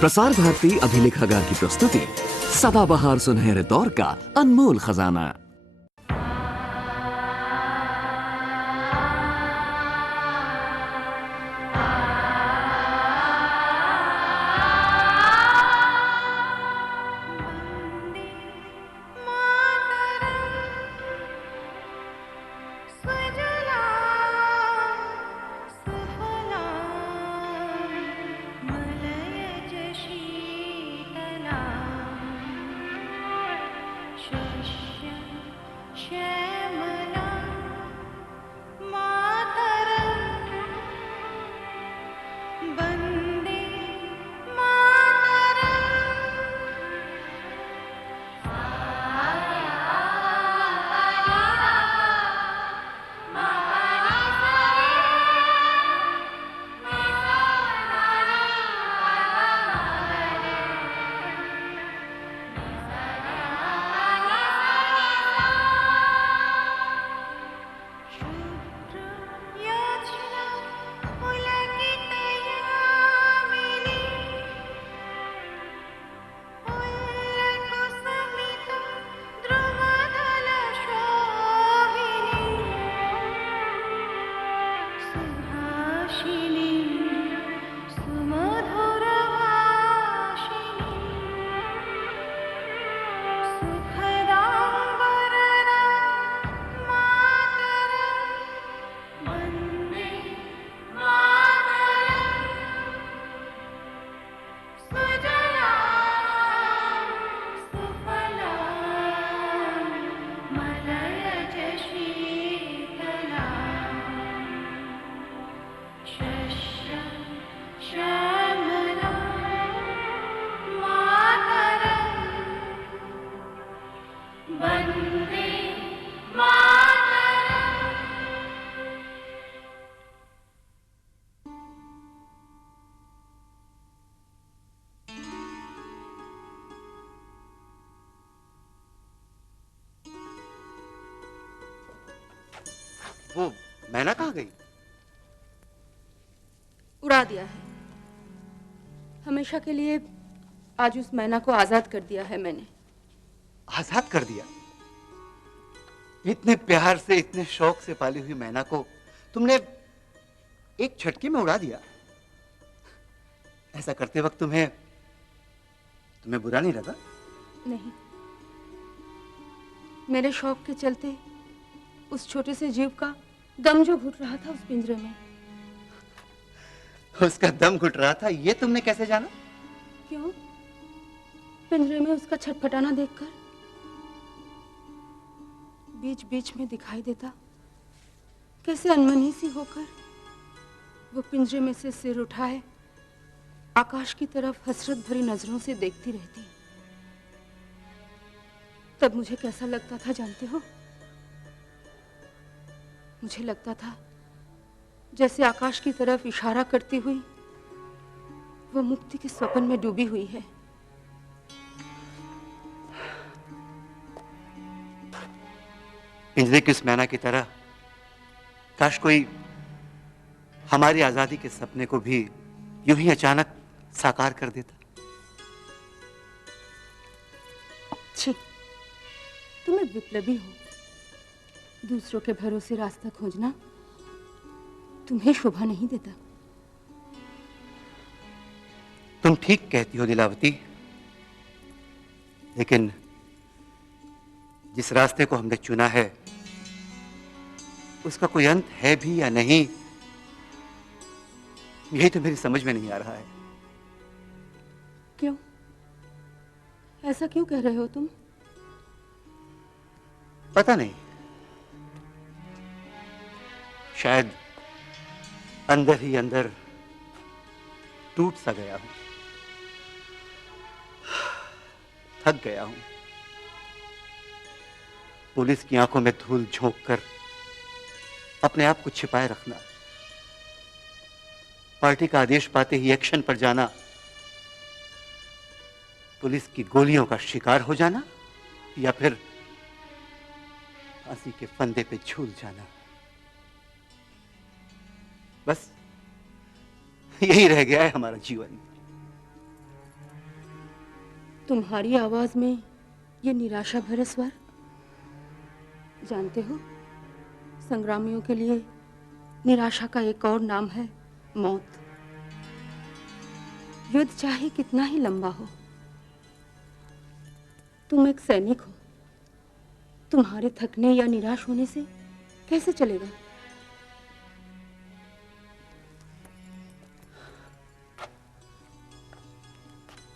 प्रसार भारती अभिलेखागार की प्रस्तुति सदाबहार सुनहरे दौर का अनमोल खजाना। वो मैना कहाँ गई? उड़ा दिया है हमेशा के लिए। आज उस मैना को आजाद कर दिया है मैंने। आजाद कर दिया? इतने प्यार से, इतने शौक से पाली हुई मैना को तुमने एक झटके में उड़ा दिया। ऐसा करते वक्त तुम्हें बुरा नहीं लगा? नहीं, मेरे शौक के चलते उस छोटे से जीव का दम जो घुट रहा था उस पिंजरे में। उसका दम घुट रहा था, ये तुमने कैसे जाना? क्यों? पिंजरे में उसका छटपटाना देखकर बीच बीच में दिखाई देता कैसे अनमनी सी होकर वो पिंजरे में से सिर उठाए आकाश की तरफ हसरत भरी नजरों से देखती रहती। तब मुझे कैसा लगता था जानते हो? मुझे लगता था जैसे आकाश की तरफ इशारा करती हुई वो मुक्ति के स्वप्न में डूबी हुई है। पिंजरे की उस मैना की तरह काश कोई हमारी आजादी के सपने को भी यूं ही अचानक साकार कर देता। छी, तुम एक विप्लवी हो। दूसरों के भरोसे रास्ता खोजना तुम्हें शोभा नहीं देता। तुम ठीक कहती हो दिलावती, लेकिन जिस रास्ते को हमने चुना है उसका कोई अंत है भी या नहीं, यही तो मेरी समझ में नहीं आ रहा है। क्यों? ऐसा क्यों कह रहे हो तुम? पता नहीं, शायद अंदर ही अंदर टूट सा गया हूं, थक गया हूं। पुलिस की आंखों में धूल झोंक कर अपने आप को छिपाए रखना, पार्टी का आदेश पाते ही एक्शन पर जाना, पुलिस की गोलियों का शिकार हो जाना, या फिर फांसी के फंदे पे झूल जाना। बस यही रह गया है हमारा जीवन। तुम्हारी आवाज में ये निराशा भरा स्वर, जानते हो संग्रामियों के लिए निराशा का एक और नाम है मौत। युद्ध चाहे कितना ही लंबा हो, तुम एक सैनिक हो, तुम्हारे थकने या निराश होने से कैसे चलेगा?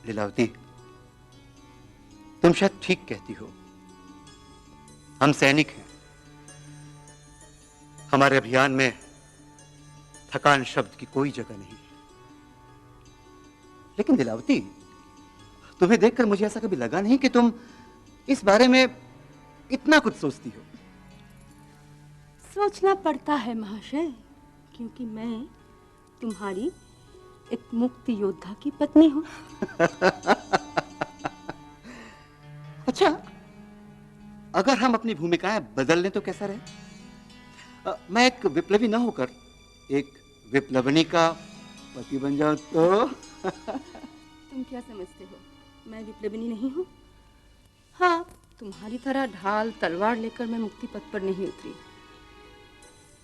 लीलावती, तुम शायद ठीक कहती हो। हम सैनिक हैं। हमारे अभियान में थकान शब्द की कोई जगह नहीं। लेकिन लीलावती, तुम्हें देखकर मुझे ऐसा कभी लगा नहीं कि तुम इस बारे में इतना कुछ सोचती हो। सोचना पड़ता है महाशय, क्योंकि मैं तुम्हारी एक मुक्त योद्धा की पत्नी हूं। अच्छा, अगर हम अपनी भूमिकाएं बदल लें तो कैसा रहे? मैं एक विप्लवी न होकर एक विप्लवनी का पति बन जाऊं तो? तुम क्या समझते हो, मैं विप्लवनी नहीं हूं? हाँ, तुम्हारी तरह ढाल तलवार लेकर मैं मुक्ति पथ पर नहीं उतरी,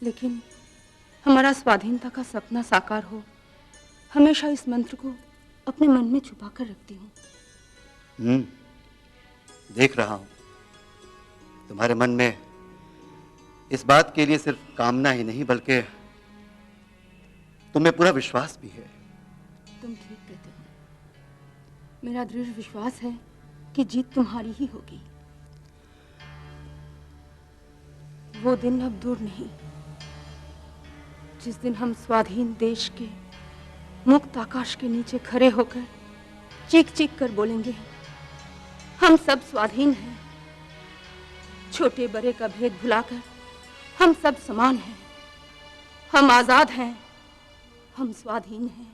लेकिन हमारा स्वाधीनता का सपना साकार हो, हमेशा इस मंत्र को अपने मन में छुपा कर रखती हूँ। देख रहा हूं, तुम्हारे मन में इस बात के लिए सिर्फ कामना ही नहीं बल्कि तुम्हें पूरा विश्वास भी है। तुम ठीक कहते हो। मेरा दृढ़ विश्वास है कि जीत तुम्हारी ही होगी। वो दिन अब दूर नहीं जिस दिन हम स्वाधीन देश के मुक्त आकाश के नीचे खड़े होकर चीख चीख कर बोलेंगे, हम सब स्वाधीन हैं। छोटे बड़े का भेद भुलाकर हम सब समान हैं। हम आजाद हैं, हम स्वाधीन हैं।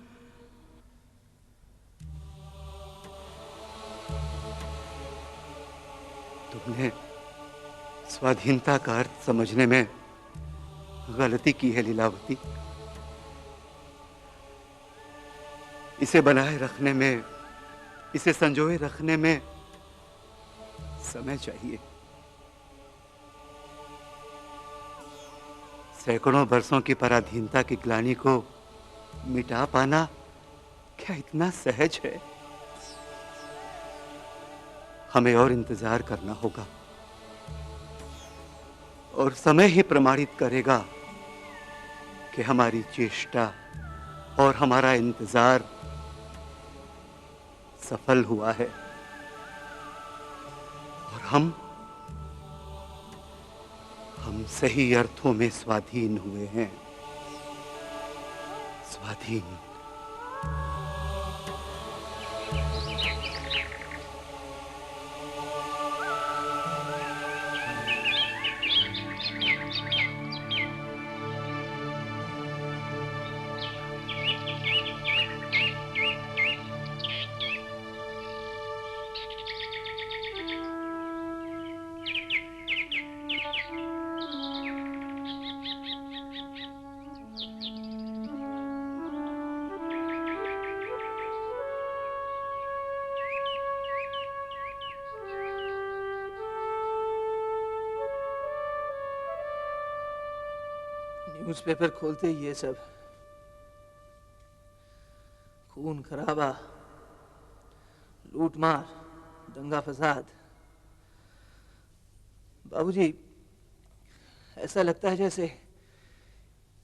तुमने स्वाधीनता का अर्थ समझने में गलती की है लीलावती। इसे बनाए रखने में, इसे संजोए रखने में समय चाहिए। सैकड़ों बरसों की पराधीनता की ग्लानि को मिटा पाना क्या इतना सहज है? हमें और इंतजार करना होगा और समय ही प्रमाणित करेगा कि हमारी चेष्टा और हमारा इंतजार सफल हुआ है और हम सही अर्थों में स्वाधीन हुए हैं। स्वाधीन। न्यूज़पेपर खोलते ही ये सब खून खराबा, लूटमार, दंगा फसाद। बाबूजी, ऐसा लगता है जैसे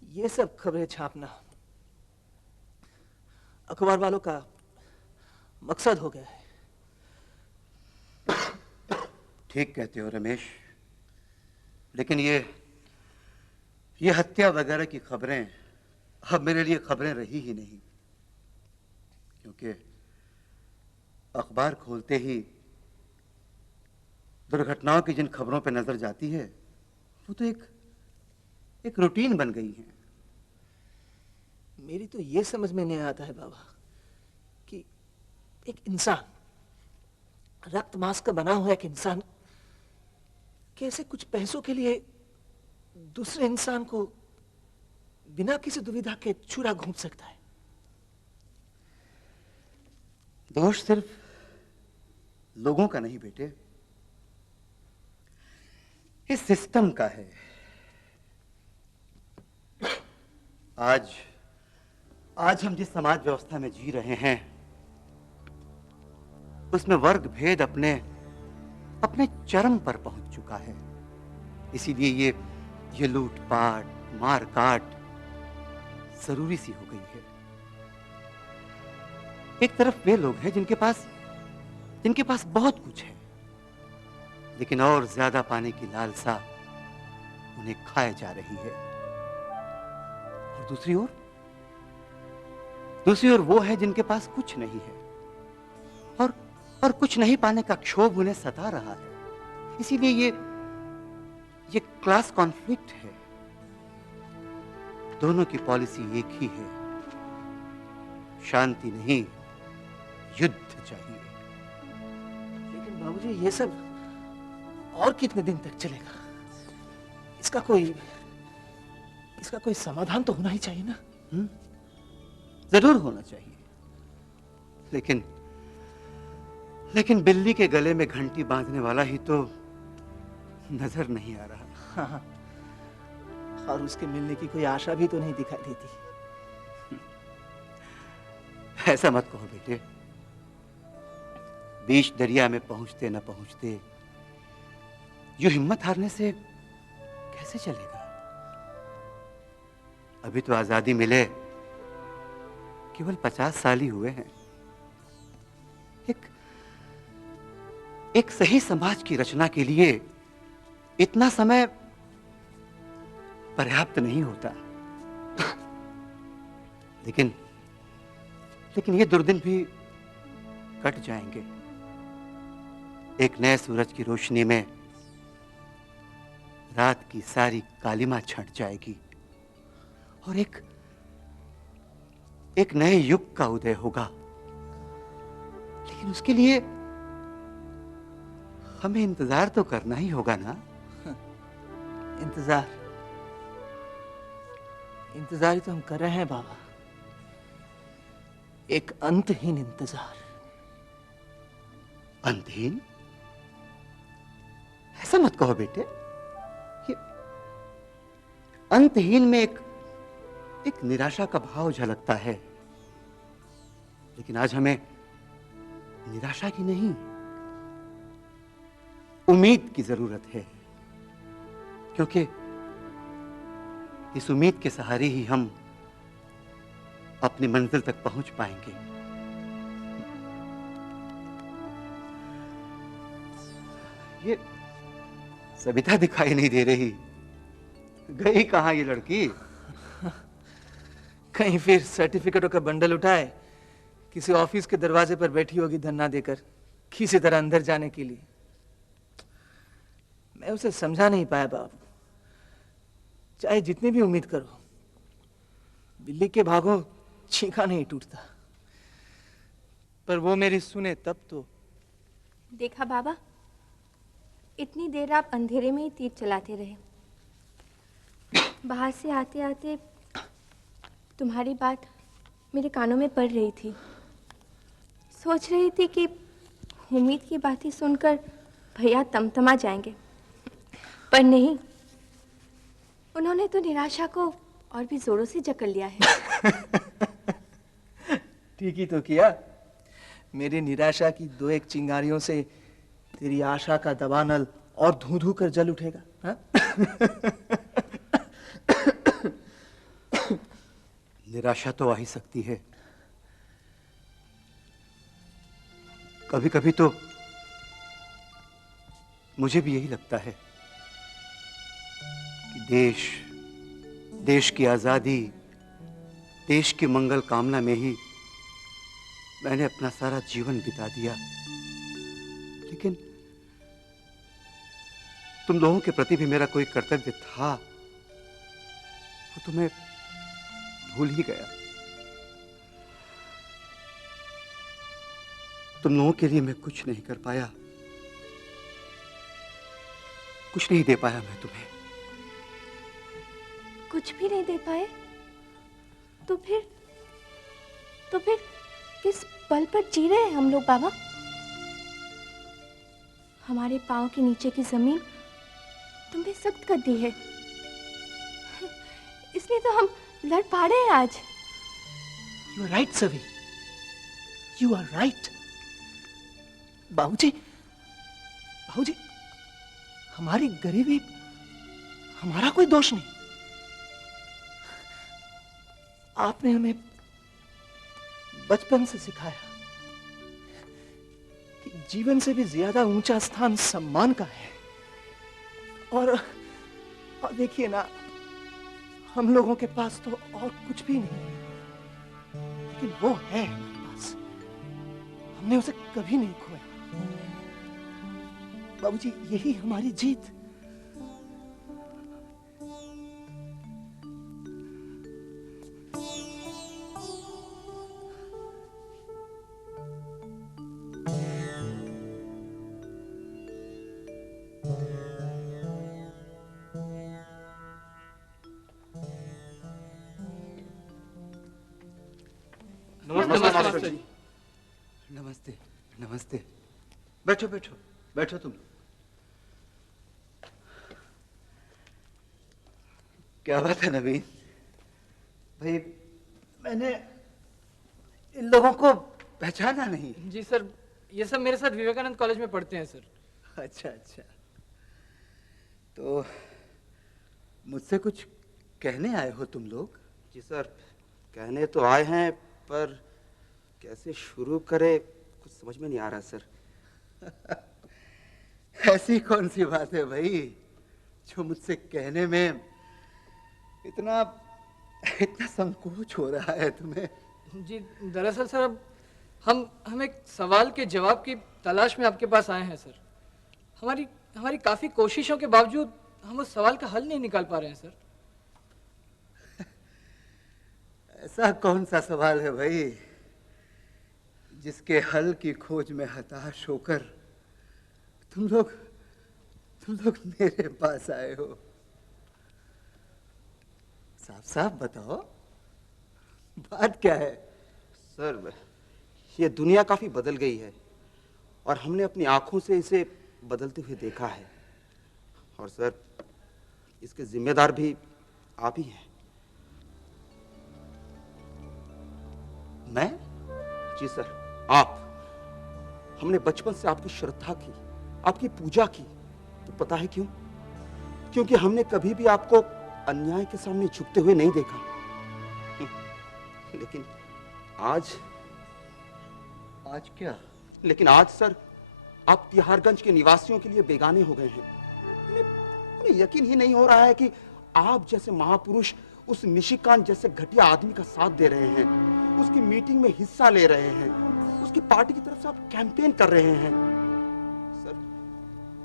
ये सब खबरें छापना अखबार वालों का मकसद हो गया है। ठीक कहते हो रमेश, लेकिन ये हत्या वगैरह की खबरें अब मेरे लिए खबरें रही ही नहीं, क्योंकि अखबार खोलते ही दुर्घटनाओं की जिन खबरों पर नजर जाती है वो तो एक रूटीन बन गई है। मेरी तो ये समझ में नहीं आता है बाबा कि एक इंसान, रक्त मांस का बना हुआ एक इंसान कैसे कुछ पैसों के लिए दूसरे इंसान को बिना किसी दुविधा के छुरा घूम सकता है। दोष सिर्फ लोगों का नहीं बेटे, इस सिस्टम का है। आज हम जिस समाज व्यवस्था में जी रहे हैं उसमें वर्ग भेद अपने अपने चरम पर पहुंच चुका है। इसीलिए ये लूटपाट, मार काट जरूरी सी हो गई है। एक तरफ वे लोग हैं जिनके पास बहुत कुछ है, लेकिन और ज्यादा पाने की लालसा उन्हें खाए जा रही है। और दूसरी ओर वो है जिनके पास कुछ नहीं है और कुछ नहीं पाने का क्षोभ उन्हें सता रहा है। इसीलिए ये क्लास कॉन्फ्लिक्ट है। दोनों की पॉलिसी एक ही है, शांति नहीं, युद्ध चाहिए। लेकिन बाबूजी, ये सब और कितने दिन तक चलेगा? इसका कोई समाधान तो होना ही चाहिए ना? जरूर होना चाहिए, लेकिन बिल्ली के गले में घंटी बांधने वाला ही तो नजर नहीं आ रहा। हाँ, और उसके मिलने की कोई आशा भी तो नहीं दिखाई देती। ऐसा मत कहो बेटे। बीच दरिया में पहुंचते न पहुंचते यूं हिम्मत हारने से कैसे चलेगा? अभी तो आजादी मिले केवल 50 साल ही हुए हैं। एक सही समाज की रचना के लिए इतना समय पर्याप्त नहीं होता। लेकिन ये दुर्दिन भी कट जाएंगे। एक नए सूरज की रोशनी में रात की सारी कालिमा छंट जाएगी और एक नए युग का उदय होगा। लेकिन उसके लिए हमें इंतजार तो करना ही होगा ना? इंतजार ही तो हम कर रहे हैं बाबा। एक अंतहीन इंतजार। अंतहीन? ऐसा मत कहो बेटे। ये अंतहीन में एक निराशा का भाव झलकता है। लेकिन आज हमें निराशा की नहीं, उम्मीद की जरूरत है। क्योंकि इस उम्मीद के सहारे ही हम अपनी मंजिल तक पहुंच पाएंगे। ये सविता दिखाई नहीं दे रही। गई कहां ये लड़की? कहीं फिर सर्टिफिकेटों का बंडल उठाए किसी ऑफिस के दरवाजे पर बैठी होगी धरना देकर, किसी तरह अंदर जाने के लिए। मैं उसे समझा नहीं पाया बाबू। चाहे जितनी भी उम्मीद करो, बिल्ली के भागों छींका नहीं टूटता। पर वो मेरी सुने तब तो। देखा बाबा, इतनी देर आप अंधेरे में ही तीर चलाते रहे। बाहर से आते आते तुम्हारी बात मेरे कानों में पड़ रही थी। सोच रही थी कि उम्मीद की बातें सुनकर भैया तमतमा जाएंगे, पर नहीं, उन्होंने तो निराशा को और भी जोरों से जकड़ लिया है। ठीक ही तो किया। मेरी निराशा की 2-1 चिंगारियों से तेरी आशा का दवानल और धू धू कर जल उठेगा। हा? निराशा तो आ ही सकती है। कभी कभी तो मुझे भी यही लगता है कि देश की आजादी, देश की मंगल कामना में ही मैंने अपना सारा जीवन बिता दिया। लेकिन तुम लोगों के प्रति भी मेरा कोई कर्तव्य था, वो तो मैं भूल ही गया। तुम लोगों के लिए मैं कुछ नहीं कर पाया, कुछ नहीं दे पाया मैं तुम्हें। कुछ भी नहीं दे पाए? तो फिर किस बल पर जी रहे हैं हम लोग बाबा? हमारे पाँव के नीचे की जमीन तुमने सख्त कर दी है, इसलिए तो हम लड़ पा रहे हैं आज। You are right Savi, you are right. बाबूजी, बाबूजी, हमारी गरीबी हमारा कोई दोष नहीं। आपने हमें बचपन से सिखाया कि जीवन से भी ज्यादा ऊंचा स्थान सम्मान का है। और देखिए ना, हम लोगों के पास तो और कुछ भी नहीं है, लेकिन वो है हमारे पास। हमने उसे कभी नहीं खोया। बाबूजी, यही हमारी जीत। नमस्ते मास्टर जी। नमस्ते नमस्ते। बैठो बैठो बैठो तुम। क्या बात है नवीन भाई, मैंने इन लोगों को पहचाना नहीं। जी सर, ये सब मेरे साथ विवेकानंद कॉलेज में पढ़ते हैं सर। अच्छा अच्छा, तो मुझसे कुछ कहने आए हो तुम लोग? जी सर, कहने तो आए हैं, पर कैसे शुरू करें कुछ समझ में नहीं आ रहा सर। ऐसी कौन सी बात है भाई जो मुझसे कहने में इतना इतना संकोच हो रहा है तुम्हें? जी दरअसल सर, अब हम एक सवाल के जवाब की तलाश में आपके पास आए हैं सर। हमारी हमारी काफ़ी कोशिशों के बावजूद हम उस सवाल का हल नहीं निकाल पा रहे हैं सर। ऐसा कौन सा सवाल है भाई जिसके हल की खोज में हताश होकर तुम लोग मेरे पास आए हो? साफ साफ बताओ, बात क्या है? सर, ये दुनिया काफ़ी बदल गई है और हमने अपनी आंखों से इसे बदलते हुए देखा है। और सर, इसके जिम्मेदार भी आप ही हैं। मैं? जी सर, आप। हमने बचपन से आपकी श्रद्धा की, आपकी पूजा की। तो पता है क्यों? क्योंकि हमने कभी भी आपको अन्याय के सामने झुकते हुए नहीं देखा। लेकिन आज क्या? लेकिन आज सर, आप तिहारगंज के निवासियों के लिए बेगाने हो गए हैं। उन्हें यकीन ही नहीं हो रहा है कि आप जैसे महापुरुष उस निशिकांत जैसे घटिया आदमी का साथ दे रहे हैं, उसकी मीटिंग में हिस्सा ले रहे हैं, उसकी पार्टी की तरफ से आप कैंपेन कर रहे हैं।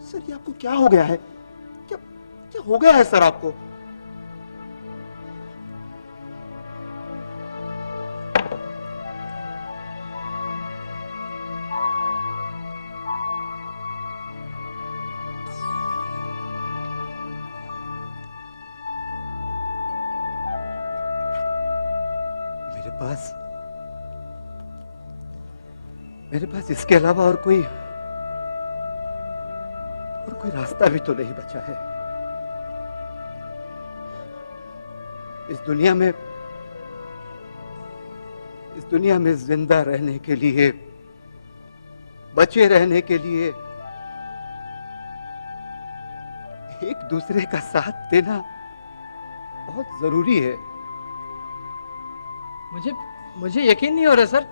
सर ये आपको क्या हो गया है? क्या हो गया है सर आपको? मेरे पास इसके अलावा और कोई रास्ता भी तो नहीं बचा है। इस दुनिया में जिंदा रहने के लिए, बचे रहने के लिए एक दूसरे का साथ देना बहुत जरूरी है। मुझे यकीन नहीं हो रहा सर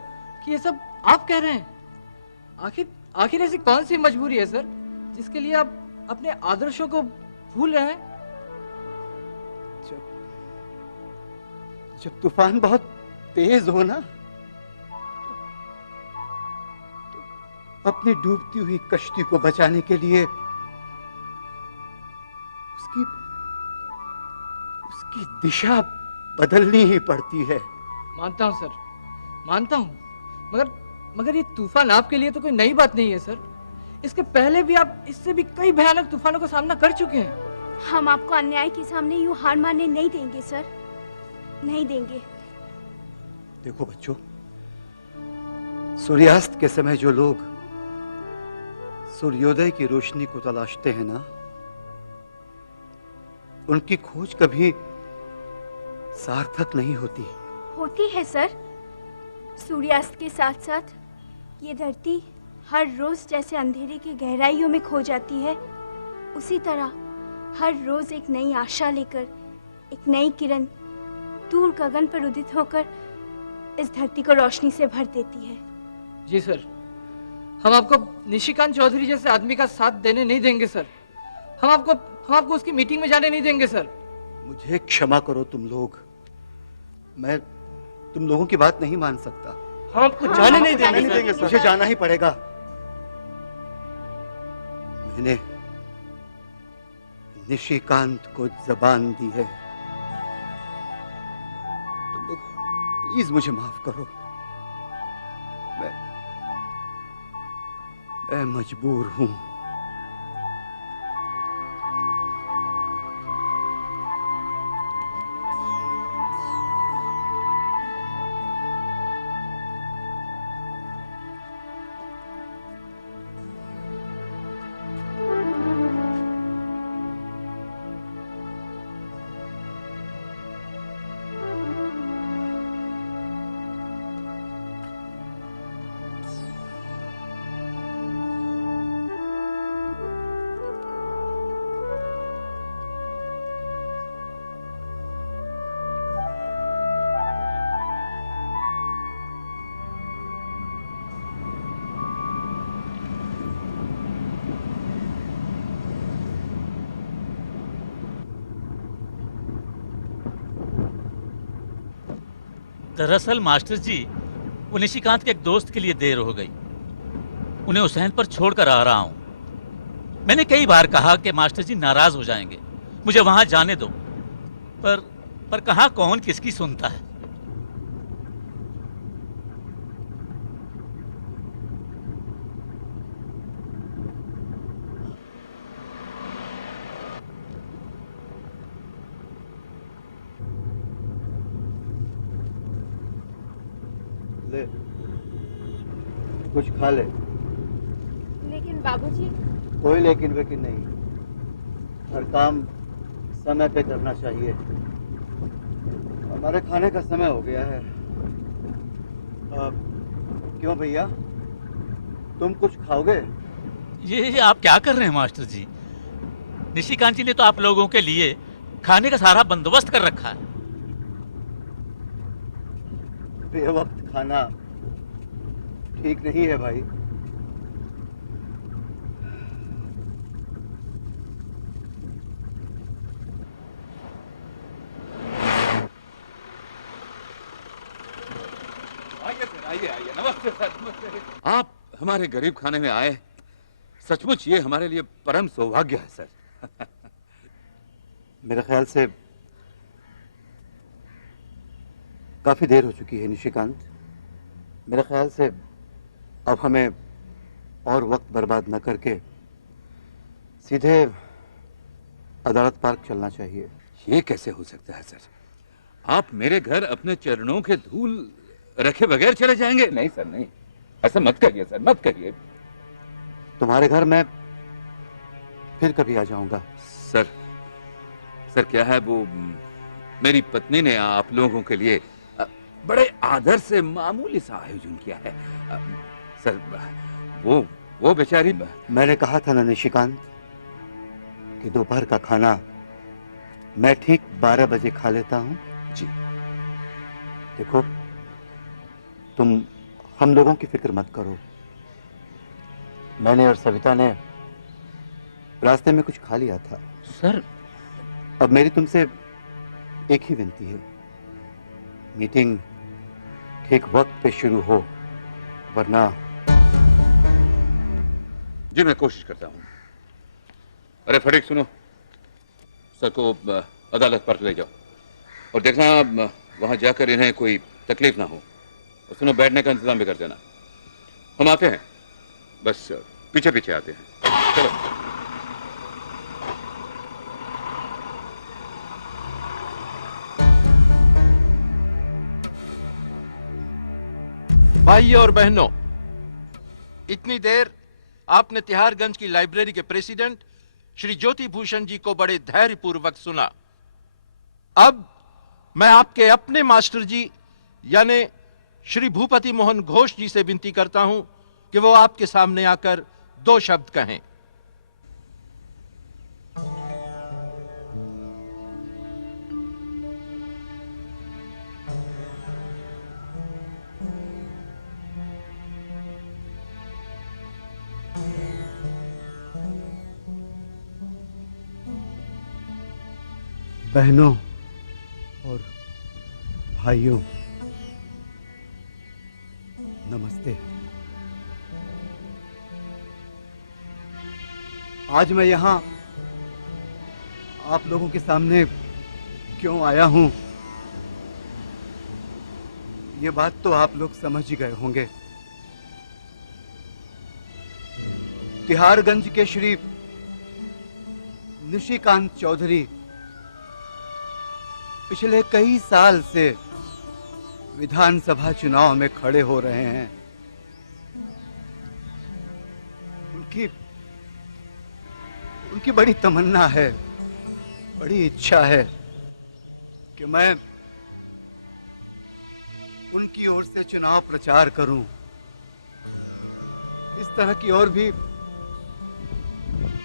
कि ये सब आप कह रहे हैं। आखिर ऐसी कौन सी मजबूरी है सर जिसके लिए आप अपने आदर्शों को भूल रहे हैं? जब तूफान बहुत तेज हो ना, तो अपनी डूबती हुई कश्ती को बचाने के लिए उसकी दिशा बदलनी ही पड़ती है। मानता हूं सर, मानता हूं, मगर ये तूफान आपके लिए तो कोई नई बात नहीं है सर। इसके पहले भी आप इससे भी कई भयानक तूफानों का सामना कर चुके हैं। हम आपको अन्याय के सामने यूं हार मानने नहीं देंगे सर, नहीं देंगे। देखो बच्चों, सूर्यास्त के समय जो लोग सूर्योदय की रोशनी को तलाशते हैं ना, उनकी खोज कभी सार्थक नहीं होती। होती है सर। सूर्यास्त के साथ साथ ये धरती हर रोज जैसे अंधेरे की गहराइयों में खो जाती है, उसी तरह हर रोज एक नई आशा लेकर एक नई किरण दूर गगन पर उदित होकर इस धरती को रोशनी से भर देती है। जी सर, हम आपको निशिकांत चौधरी जैसे आदमी का साथ देने नहीं देंगे सर। हम आपको उसकी मीटिंग में जाने नहीं देंगे सर। मुझे क्षमा करो तुम लोग, मैं तुम लोगों की बात नहीं मान सकता। हम आपको जाने नहीं देंगे सर। मुझे जाना ही पड़ेगा। मैंने निशिकांत को जबान दी है। तुम लोग प्लीज मुझे माफ करो। मैं मजबूर हूं। दरअसल मास्टर जी, वो निशिकांत के एक दोस्त के लिए देर हो गई। उन्हें हुसैन पर छोड़कर आ रहा हूं। मैंने कई बार कहा कि मास्टर जी नाराज हो जाएंगे, मुझे वहां जाने दो, पर कहां कौन किसकी सुनता है। ले, कुछ खा ले। लेकिन बाबूजी। कोई लेकिन वेकिन नहीं, हर काम समय पे करना चाहिए। हमारे खाने का समय हो गया है। क्यों भैया, तुम कुछ खाओगे? ये आप क्या कर रहे हैं मास्टर जी? निशिकांत जी ने तो आप लोगों के लिए खाने का सारा बंदोबस्त कर रखा है। बेवक्त खाना ठीक नहीं है भाई। आइए आइए, नमस्ते सर, नमस्ते। आप हमारे गरीब खाने में आए, सचमुच ये हमारे लिए परम सौभाग्य है सर। मेरे ख्याल से काफी देर हो चुकी है निशिकांत। मेरे ख्याल से अब हमें और वक्त बर्बाद न करके सीधे अदालत पार्क चलना चाहिए। ये कैसे हो सकता है सर? आप मेरे घर अपने चरणों के धूल रखे बगैर चले जाएंगे? नहीं सर, नहीं, ऐसा मत कहिए सर, मत कहिए। तुम्हारे घर मैं फिर कभी आ जाऊंगा। सर क्या है, वो मेरी पत्नी ने आप लोगों के लिए बड़े आदर से मामूली सा आयोजन किया है। सर वो बेचारी। मैंने कहा था ना निशिकांत कि दोपहर का खाना मैं ठीक 12 बजे खा लेता हूं। जी। देखो, तुम हम लोगों की फिक्र मत करो। मैंने और सविता ने रास्ते में कुछ खा लिया था। सर, अब मेरी तुमसे एक ही विनती है, मीटिंग ठीक वक्त पे शुरू हो, वरना। जी मैं कोशिश करता हूँ। अरे फरीक सुनो, सर को अदालत पर ले जाओ और देखना वहां जाकर इन्हें कोई तकलीफ ना हो। और सुनो, बैठने का इंतजाम भी कर देना। हम आते हैं, बस पीछे पीछे आते हैं। चलो। भाइयों और बहनों, इतनी देर आपने तिहारगंज की लाइब्रेरी के प्रेसिडेंट श्री ज्योति भूषण जी को बड़े धैर्यपूर्वक सुना। अब मैं आपके अपने मास्टर जी यानी श्री भूपति मोहन घोष जी से विनती करता हूं कि वो आपके सामने आकर 2 शब्द कहें। बहनों और भाइयों, नमस्ते। आज मैं यहाँ आप लोगों के सामने क्यों आया हूँ, ये बात तो आप लोग समझ ही गए होंगे। तिहारगंज के श्री निशिकांत चौधरी पिछले कई साल से विधानसभा चुनाव में खड़े हो रहे हैं। उनकी बड़ी तमन्ना है, बड़ी इच्छा है कि मैं उनकी ओर से चुनाव प्रचार करूं। इस तरह की और भी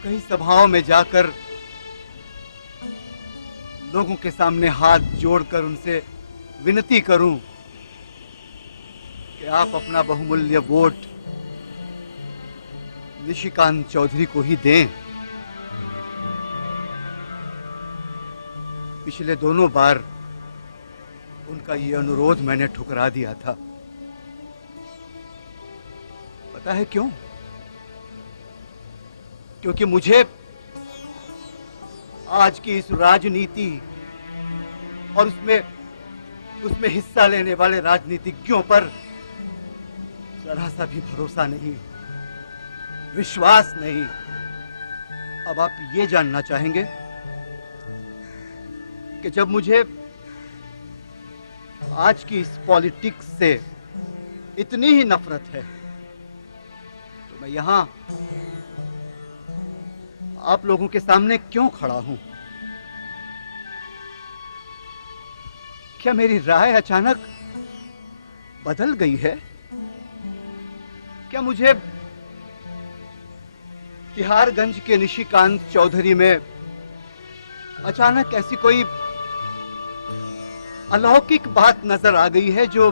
कई सभाओं में जाकर लोगों के सामने हाथ जोड़कर उनसे विनती करूं कि आप अपना बहुमूल्य वोट निशिकांत चौधरी को ही दें। पिछले दोनों बार उनका ये अनुरोध मैंने ठुकरा दिया था। पता है क्यों? क्योंकि मुझे आज की इस राजनीति और उसमें हिस्सा लेने वाले राजनीतिज्ञों पर जरा सा भी भरोसा नहीं, विश्वास नहीं। अब आप ये जानना चाहेंगे कि जब मुझे आज की इस पॉलिटिक्स से इतनी ही नफरत है तो मैं यहां आप लोगों के सामने क्यों खड़ा हूं? क्या मेरी राय अचानक बदल गई है? क्या मुझे तिहारगंज के निशिकांत चौधरी में अचानक ऐसी कोई अलौकिक बात नजर आ गई है जो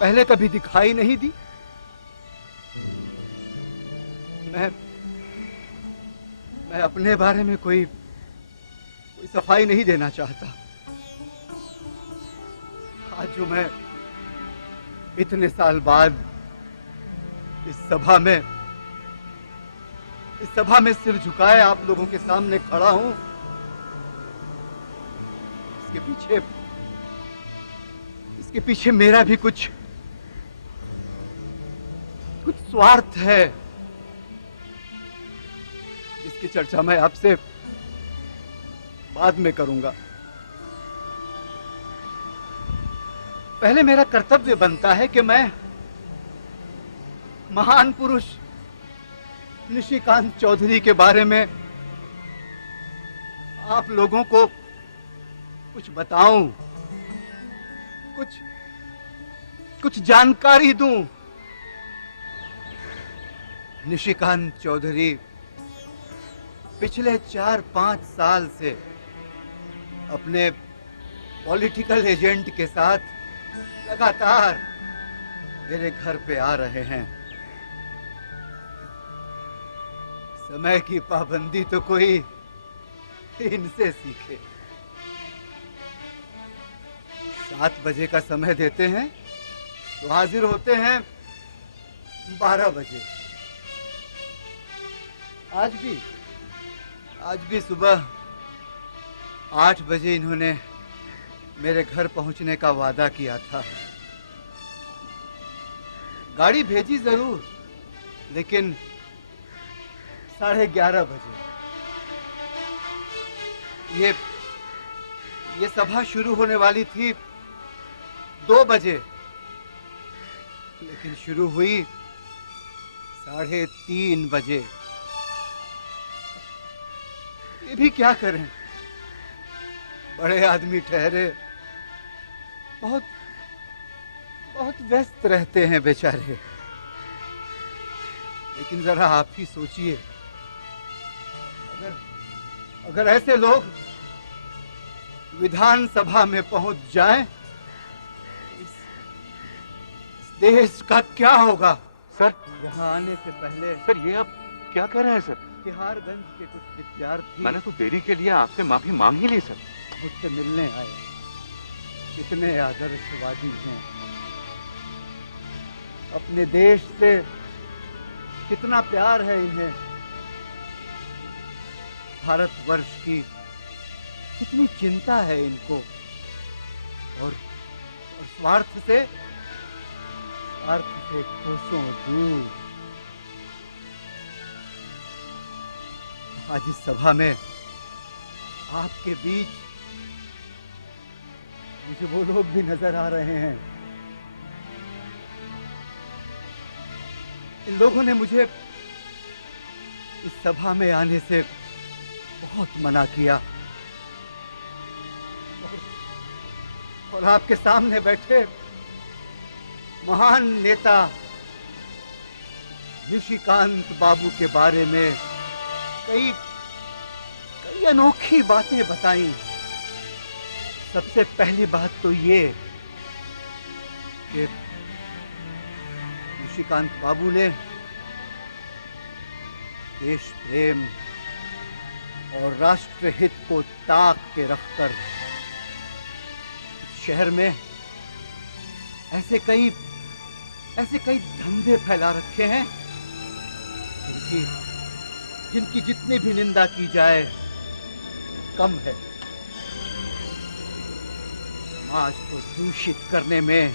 पहले कभी दिखाई नहीं दी? मैं अपने बारे में कोई सफाई नहीं देना चाहता। आज जो मैं इतने साल बाद इस सभा में सिर झुकाए आप लोगों के सामने खड़ा हूं, इसके पीछे मेरा भी कुछ स्वार्थ है। इसकी चर्चा मैं आपसे बाद में करूंगा। पहले मेरा कर्तव्य बनता है कि मैं महान पुरुष निशिकांत चौधरी के बारे में आप लोगों को कुछ बताऊं, कुछ जानकारी दूं। निशिकांत चौधरी पिछले 4-5 साल से अपने पॉलिटिकल एजेंट के साथ लगातार मेरे घर पे आ रहे हैं। समय की पाबंदी तो कोई इनसे सीखे। 7 बजे का समय देते हैं तो हाजिर होते हैं 12 बजे। आज भी सुबह 8 बजे इन्होंने मेरे घर पहुंचने का वादा किया था। गाड़ी भेजी जरूर, लेकिन 11:30 बजे। ये सभा शुरू होने वाली थी 2 बजे, लेकिन शुरू हुई 3:30 बजे। ये भी क्या करें, बड़े आदमी ठहरे, बहुत बहुत व्यस्त रहते हैं बेचारे। लेकिन जरा आप ही सोचिए, अगर ऐसे लोग विधानसभा में पहुंच जाएं, इस देश का क्या होगा? सर, यहाँ आने से पहले सर ये आप क्या कह रहे हैं सर? तिहाड़गंज के कुछ विद्यार्थी मैंने तो देरी के लिए आपसे माफी मांग ही ली सर। मुझसे मिलने आए। कितने आदर्शवादी हैं, अपने देश से कितना प्यार है इन्हें, भारतवर्ष की कितनी चिंता है इनको, और स्वार्थ से कोसों दूर। आज इस सभा में आपके बीच मुझे वो लोग भी नजर आ रहे हैं। इन लोगों ने मुझे इस सभा में आने से बहुत मना किया, और आपके सामने बैठे महान नेता निशिकांत बाबू के बारे में कई अनोखी बातें बताई। सबसे पहली बात तो ये कि निशिकांत बाबू ने देश प्रेम और राष्ट्रहित को ताक के रखकर शहर में ऐसे कई धंधे फैला रखे हैं जिनकी जितनी भी निंदा की जाए कम है। समाज को दूषित करने में ये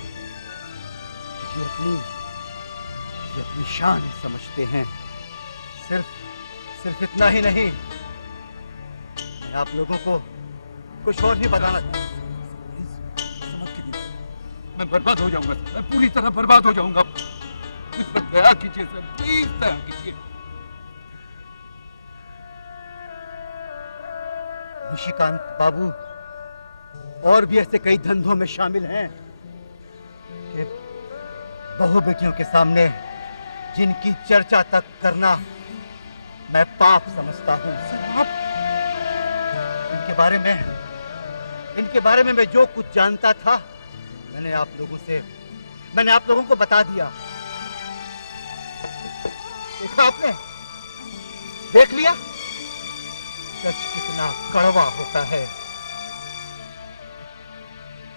अपनी शान समझते हैं। सिर्फ इतना ही नहीं, मैं आप लोगों को कुछ और भी बताना चाहता हूं। मैं बर्बाद हो जाऊंगा, मैं पूरी तरह बर्बाद हो जाऊंगा। मुझ पर दया कीजिए सर, प्लीज दया कीजिए। निशिकांत बाबू और भी ऐसे कई धंधों में शामिल हैं कि बहु बेटियों के सामने जिनकी चर्चा तक करना मैं पाप समझता हूं। इनके बारे में मैं जो कुछ जानता था मैंने आप लोगों को बता दिया। देखा आपने, देख लिया सच कितना कड़वा होता है।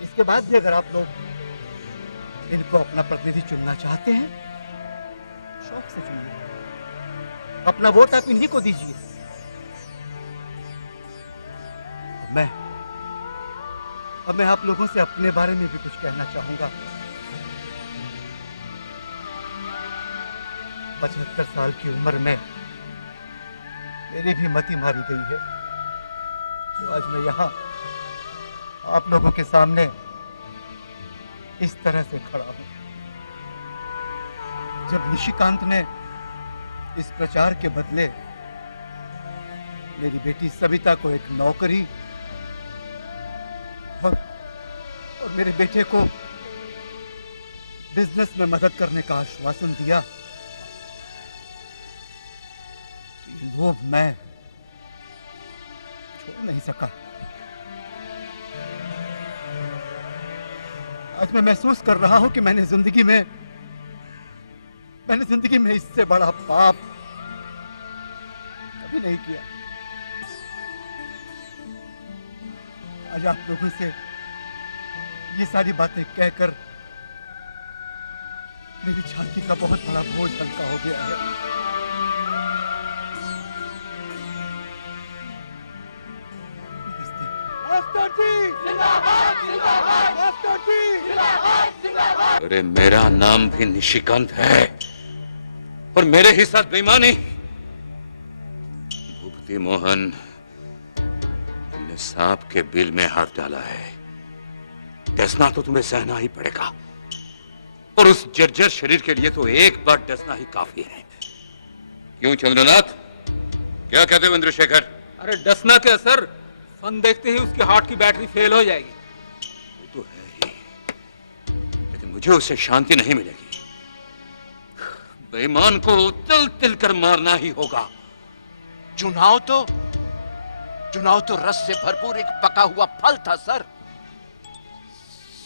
इसके बाद भी अगर आप लोग इनको अपना प्रतिनिधि चुनना चाहते हैं, शौक से चुनिए, अपना वोट आप इन्हीं को दीजिए। अब मैं आप लोगों से अपने बारे में भी कुछ कहना चाहूंगा। 75 साल की उम्र में मेरी भी मति मारी गई है, तो आज मैं यहाँ आप लोगों के सामने इस तरह से खड़ा हूं। जब निशिकांत ने इस प्रचार के बदले मेरी बेटी सविता को एक नौकरी और मेरे बेटे को बिजनेस में मदद करने का आश्वासन दिया, तो ये लोभ मैं छोड़ नहीं सका। आज मैं महसूस कर रहा हूं कि मैंने जिंदगी में इससे बड़ा पाप कभी नहीं किया। आज आप लोगों से ये सारी बातें कहकर मेरी छाती का बहुत बड़ा बोझ हल्का हो गया है। अरे मेरा नाम भी निशिकांत है और मेरे ही साथ बेईमानी। भूपति मोहन ने सांप के बिल में हाथ डाला है, डसना तो तुम्हें सहना ही पड़ेगा, और उस जर्जर शरीर के लिए तो एक बार डसना ही काफी है। क्यों चंद्रनाथ, क्या कहते हो इंद्रशेखर? अरे डसना क्या सर, फन देखते ही उसके हार्ट की बैटरी फेल हो जाएगी। वो तो है ही, लेकिन मुझे उससे शांति नहीं मिलेगी। बेईमान को तिल तिल कर मारना ही होगा। चुनाव तो रस से भरपूर एक पका हुआ फल था सर।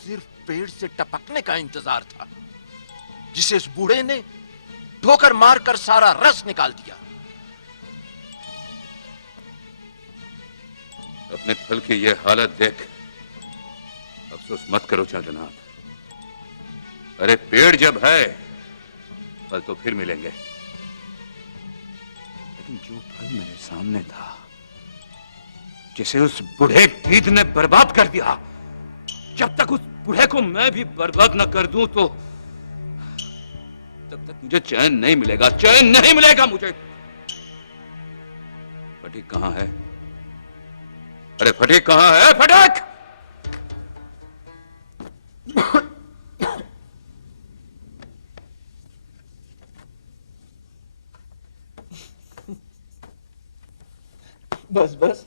सिर्फ पेड़ से टपकने का इंतजार था, जिसे इस बूढ़े ने ठोकर मारकर सारा रस निकाल दिया। अपने फल की यह हालत देख अफसोस मत करो चंद्रनाथ। अरे पेड़ जब है फल तो फिर मिलेंगे, लेकिन जो फल मेरे सामने था, जिसे उस बूढ़े गीद ने बर्बाद कर दिया, जब तक उस बूढ़े को मैं भी बर्बाद न कर दूं तो तब तक मुझे चैन नहीं मिलेगा, चैन नहीं मिलेगा मुझे। फटीक कहां है? अरे फटीक कहां है? फटीक! बस बस,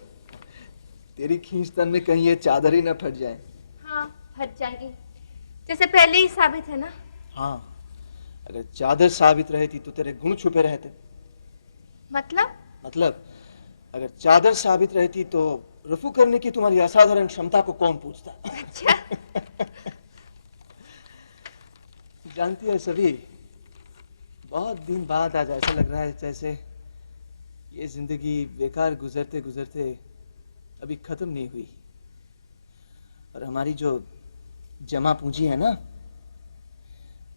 तेरी खींचतान में कहीं ये चादर ही ना फट जाए। हाँ, फट जाएगी, जैसे पहले ही साबित है ना। हाँ, अगर चादर साबित रहती तो तेरे गुण छुपे रहते। मतलब अगर चादर साबित रहती तो रफू करने की तुम्हारी असाधारण क्षमता को कौन पूछता? अच्छा। जानती है सभी, बहुत दिन बाद आज ऐसा लग रहा है जैसे ये जिंदगी बेकार गुजरते गुजरते अभी खत्म नहीं हुई, और हमारी जो जमा पूंजी है ना,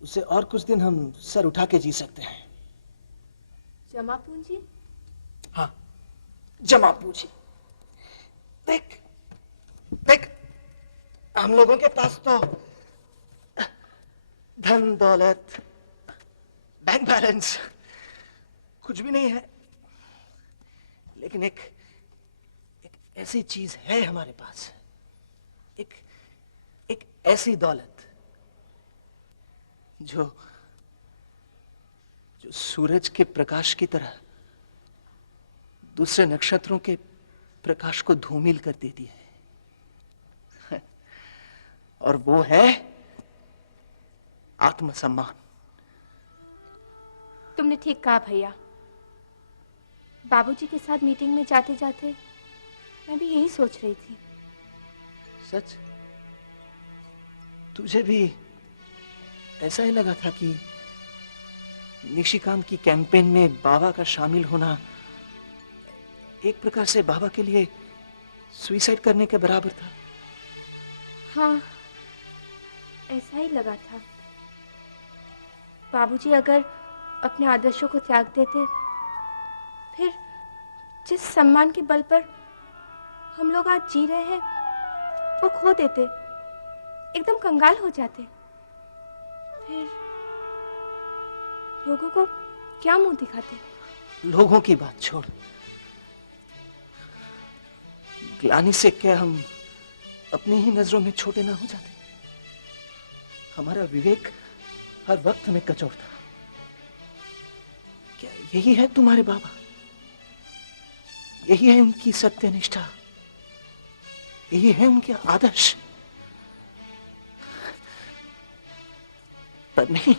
उससे और कुछ दिन हम सर उठा के जी सकते हैं। जमा पूंजी? हाँ, जमा पूंजी। देख देख, हम लोगों के पास तो धन दौलत, बैंक बैलेंस कुछ भी नहीं है, लेकिन एक ऐसी चीज है हमारे पास, एक ऐसी दौलत जो सूरज के प्रकाश की तरह दूसरे नक्षत्रों के प्रकाश को धूमिल कर देती है, और वो है आत्मसम्मान। तुमने ठीक कहा भैया। बाबूजी के साथ मीटिंग में जाते जाते मैं भी यही सोच रही थी। सच? तुझे भी ऐसा ही लगा था कि निशिकांत की कैंपेन में बाबा का शामिल होना एक प्रकार से बाबा के लिए सुसाइड करने के बराबर था? हाँ, ऐसा ही लगा था। बाबूजी अगर अपने आदर्शों को त्याग देते, फिर जिस सम्मान के बल पर हम लोग आज जी रहे हैं वो खो देते, एकदम कंगाल हो जाते। फिर लोगों को क्या मुंह दिखाते? लोगों की बात छोड़, ग्लानि से क्या हम अपनी ही नजरों में छोटे ना हो जाते? हमारा विवेक हर वक्त में कचोटता। क्या यही है तुम्हारे बाबा? यही है उनकी सत्यनिष्ठा? यही है उनके आदर्श? पर नहीं,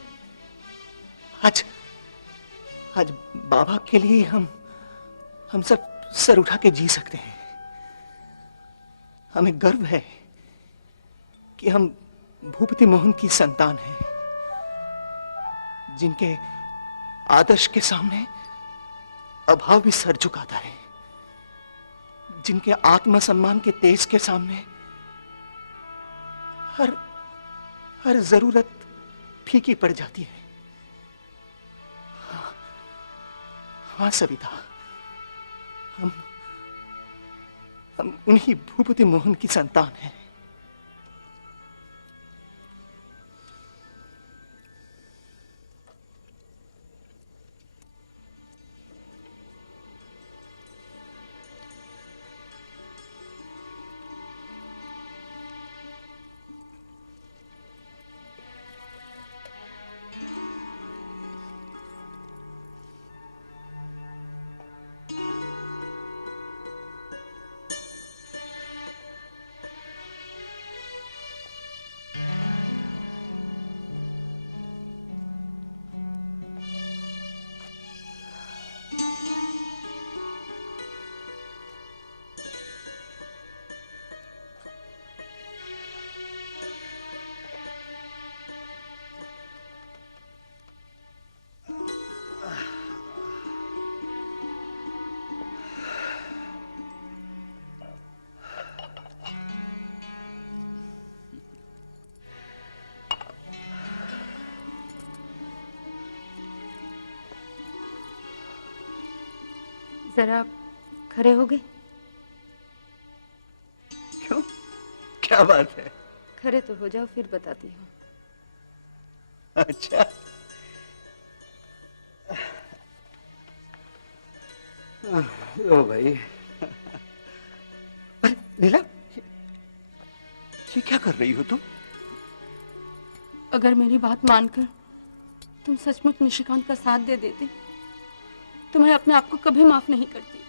आज बाबा के लिए हम सब सर उठा के जी सकते हैं। हमें गर्व है कि हम भूपति मोहन की संतान हैं, जिनके आदर्श के सामने अभाव भी सर झुकाता है, जिनके आत्मसम्मान के तेज के सामने हर जरूरत फीकी पड़ जाती है। हाँ सविता, हम उन्हीं भूपति मोहन की संतान हैं। जरा खड़े हो गए? क्यों, क्या बात है? खड़े तो हो जाओ, फिर बताती हूँ। अच्छा, लो भाई। अरे नीला, ये क्या कर रही हो तुम? अगर मेरी बात मानकर तुम सचमुच निशिकांत का साथ दे देते तो मैं अपने आप को कभी माफ नहीं करती।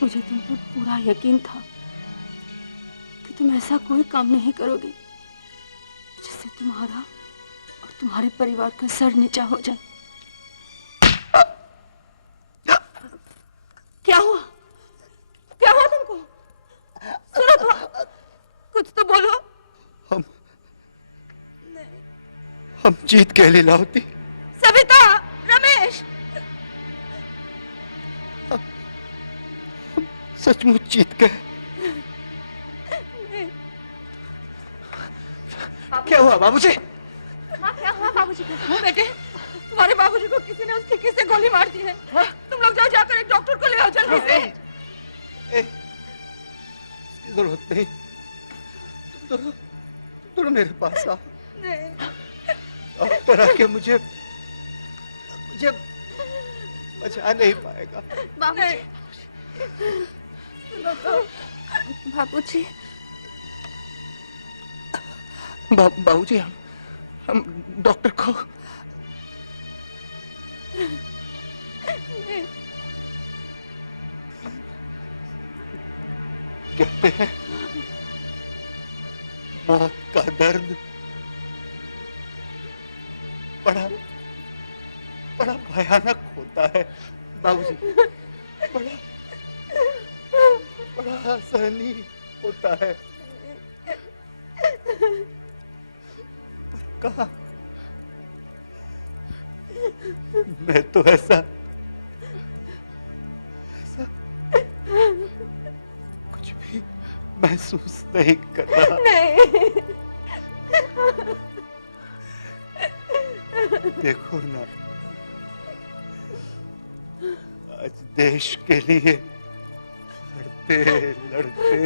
मुझे तुम पर पूरा यकीन था कि तुम ऐसा कोई काम नहीं करोगे जिससे तुम्हारा और तुम्हारे परिवार का सर नीचा हो जाए। क्या हुआ? क्या हुआ तुमको? सुनो तो, कुछ तो बोलो। हम जीत गए लीलावती। सविता, रमेश, हम सचमुच जीत गए। क्या हुआ बाबूजी? माँ, क्या हुआ बाबूजी को? बेटे, तुम्हारे बाबूजी को किसी ने उसकी किससे गोली मार दी है। तुम लोग जाओ, जाकर एक डॉक्टर को ले आओ जल्दी से। इसकी जरूरत नहीं, तुम दोनों मेरे पास आओ। डॉक्टर आके मुझे बचा नहीं पाएगा। बाबूजी, बाबूजी, हम डॉक्टर को कहते हैं मौत का दर्द बड़ा भयानक होता है बाबूजी। बड़ा असहनीय होता है। कहा मैं तो ऐसा कुछ भी महसूस नहीं कर रहा। नहीं। देखो ना, आज देश के लिए लड़ते लड़ते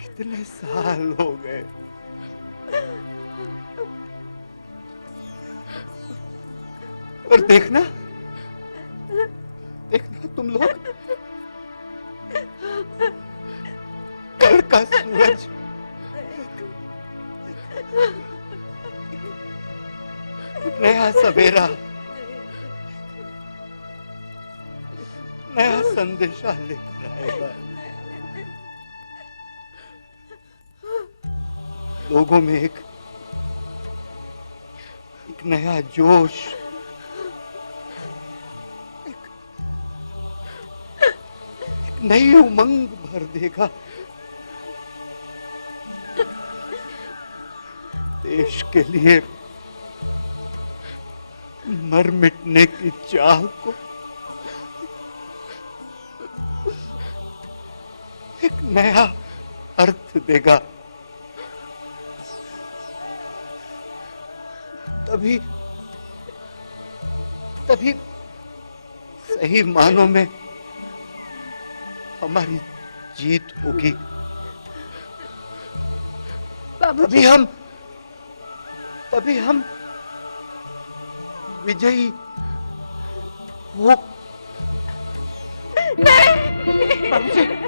कितने साल हो गए। और देखना तुम लोग, कल का सूरज नया सवेरा, नया संदेशा लेकर आएगा। लोगों में एक नया जोश, एक नई उमंग भर देगा। देश के लिए मर मिटने की चाह को एक नया अर्थ देगा। तभी सही मानों में हमारी जीत होगी। तभी हम विजयी हो। नहीं।